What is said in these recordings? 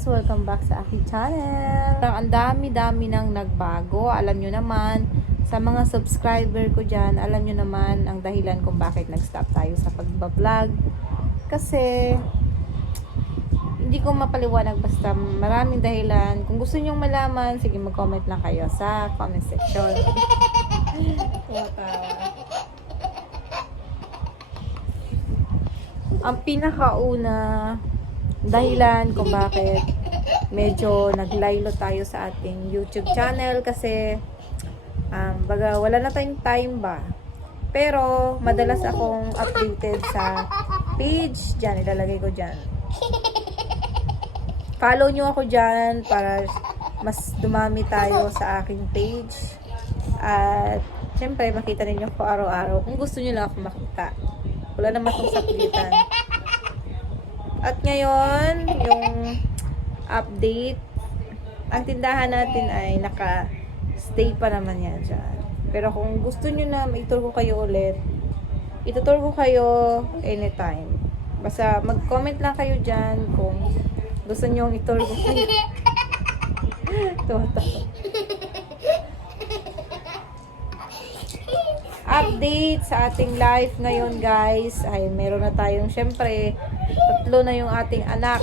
guys! Welcome back sa aking channel. Ang dami-dami nang nagbago. Alam nyo naman, sa mga subscriber ko dyan, alam nyo naman ang dahilan kung bakit nag-stop tayo sa pagbablog. Kasi, hindi ko mapaliwanag, basta maraming dahilan. Kung gusto nyong malaman, sige mag-comment lang kayo sa comment section. Ang pinakauna dahilan kung bakit medyo naglaylo tayo sa ating YouTube channel kasi baga wala na tayong time ba. Pero madalas akong updated sa page dyan, ilalagay ko dyan. Follow nyo ako dyan para mas dumami tayo sa aking page. At syempre makita ninyo ko araw-araw kung gusto nyo lang ako makita. Wala naman akong saplitan. At ngayon, yung update, ang tindahan natin ay naka-stay pa naman yan dyan. Pero kung gusto nyo na ma-tour ko kayo ulit, itutour ko kayo anytime. Basta mag-comment lang kayo dyan kung gusto nyo i-tour ko kayo. Tuwa-tawa. Update sa ating life ngayon guys ay meron na tayong syempre 3 na yung ating anak.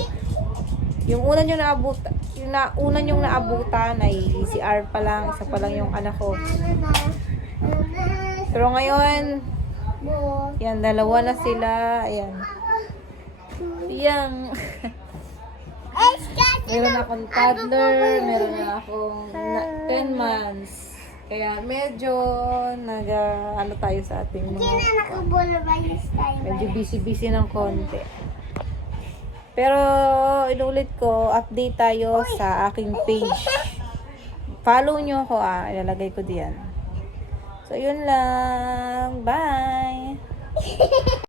Yung una nyong naabutan ay si R pa lang, isa pa lang yung anak ko. Pero ngayon yan, 2 na sila. Ayan. Yang meron akong toddler, meron na akong 10 months. Kaya medyo ano tayo sa ating mga medyo busy ng konti. Pero inulit ko, update tayo sa aking page. Follow nyo ako ilalagay ko diyan. So yun lang. Bye!